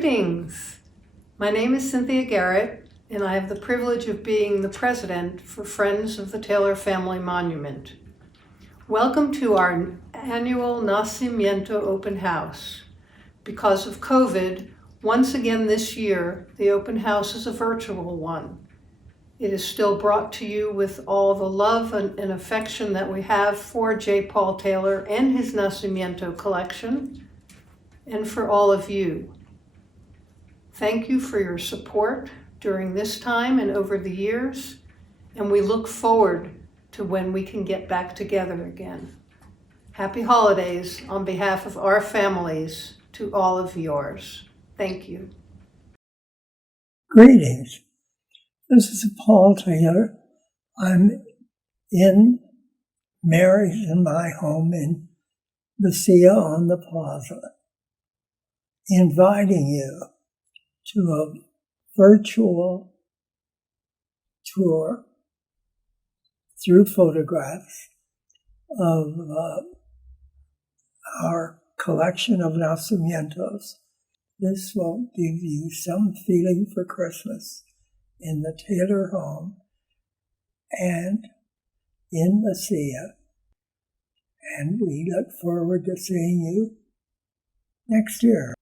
Greetings. My name is Cynthia Garrett, and I have the privilege of being the president for Friends of the Taylor Family Monument. Welcome to our annual Nacimiento open house. Because of COVID, once again this year, the open house is a virtual one. It is still brought to you with all the love and affection that we have for J. Paul Taylor and his Nacimiento collection, and for all of you. Thank you for your support during this time and over the years, and we look forward to when we can get back together again. Happy holidays on behalf of our families to all of yours. Thank you. Greetings. This is Paul Taylor. I'm married in my home in Lucia on the Plaza, inviting you to a virtual tour through photographs of our collection of Nacimientos. This will give you some feeling for Christmas in the Taylor home and in Lucia. And we look forward to seeing you next year.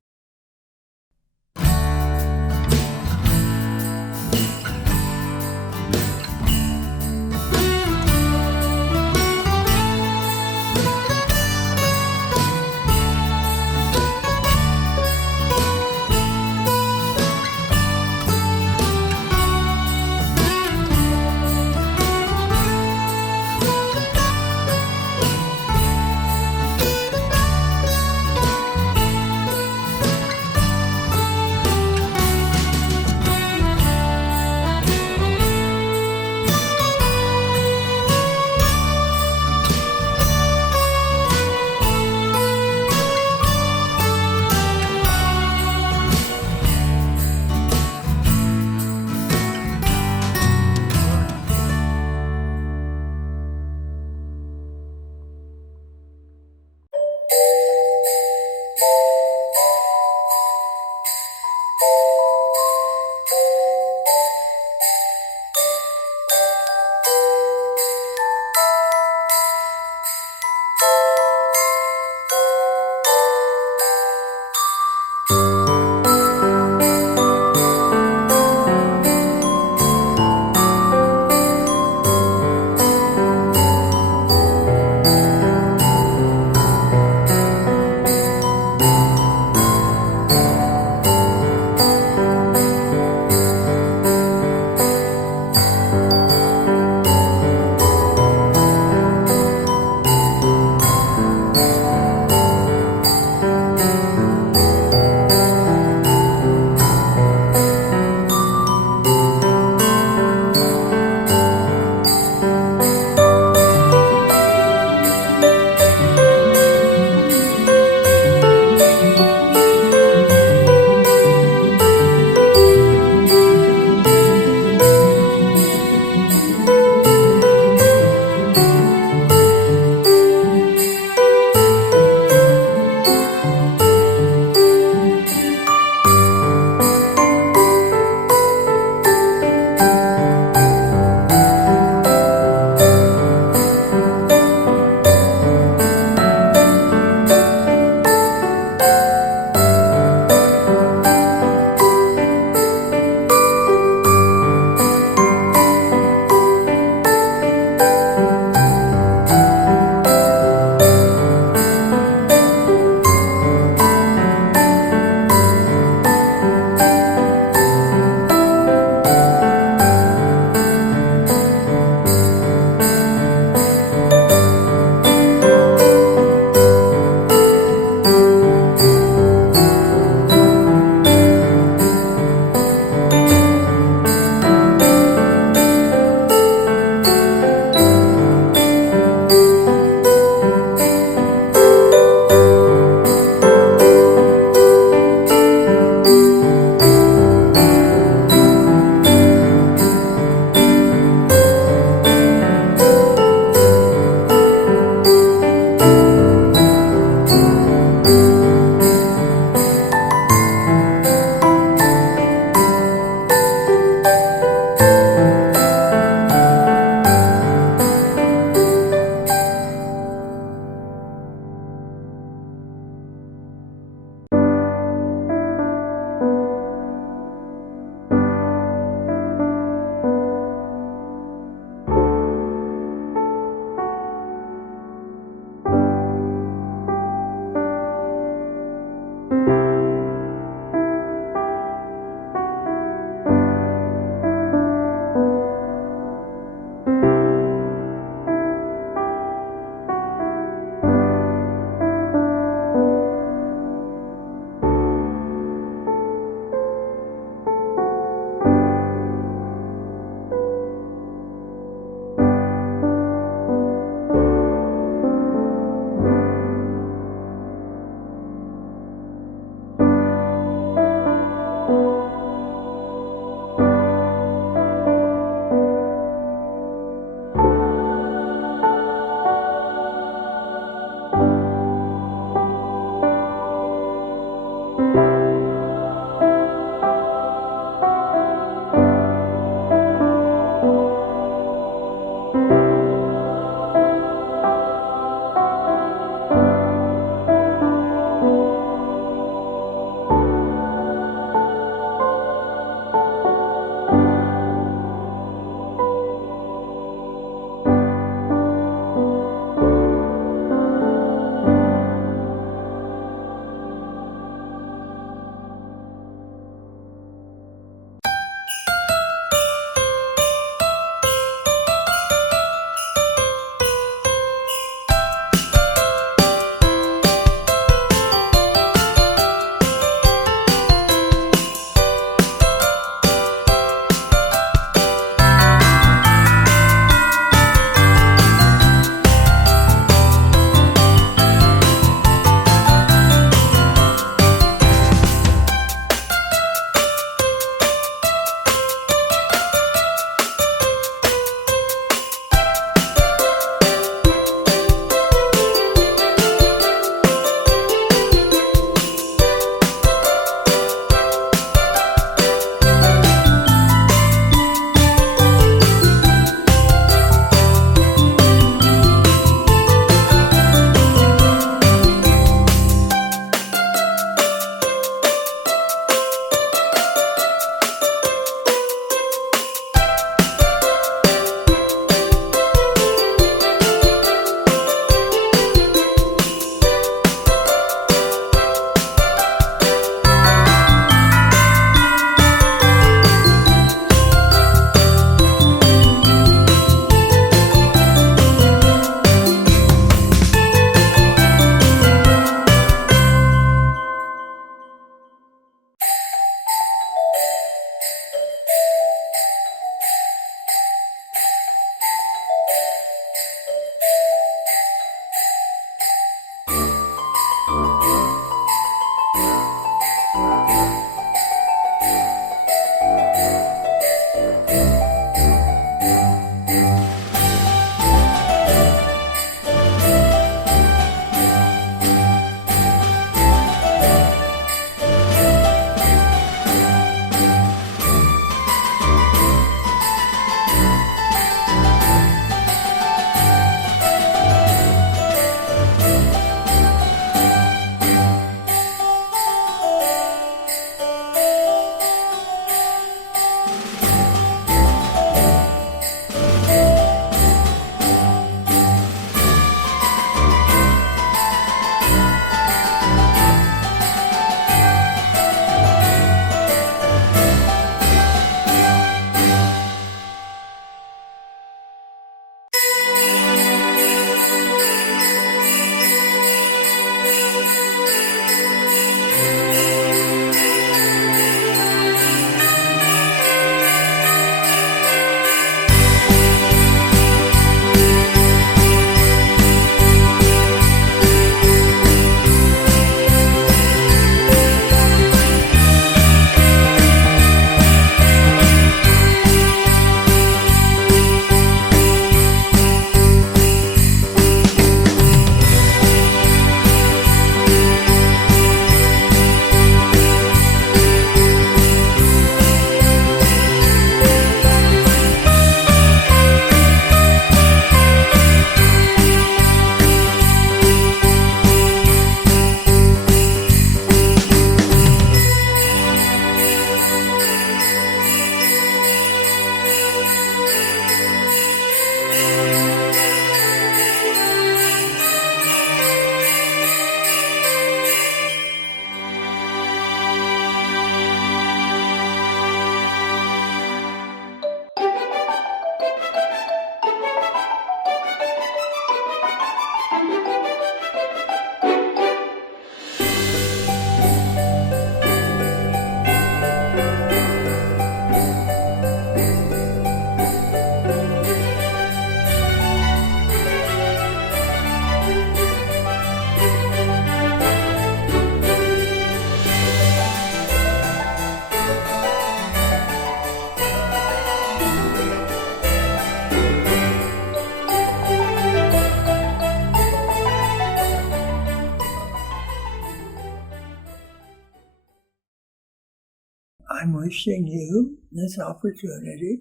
I'm wishing you this opportunity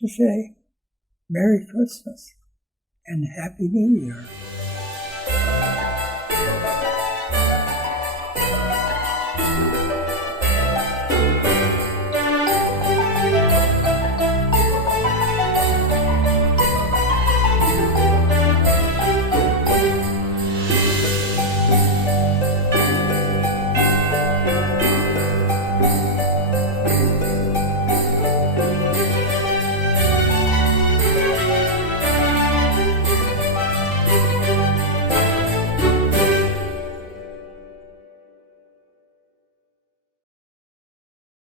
to say Merry Christmas and Happy New Year.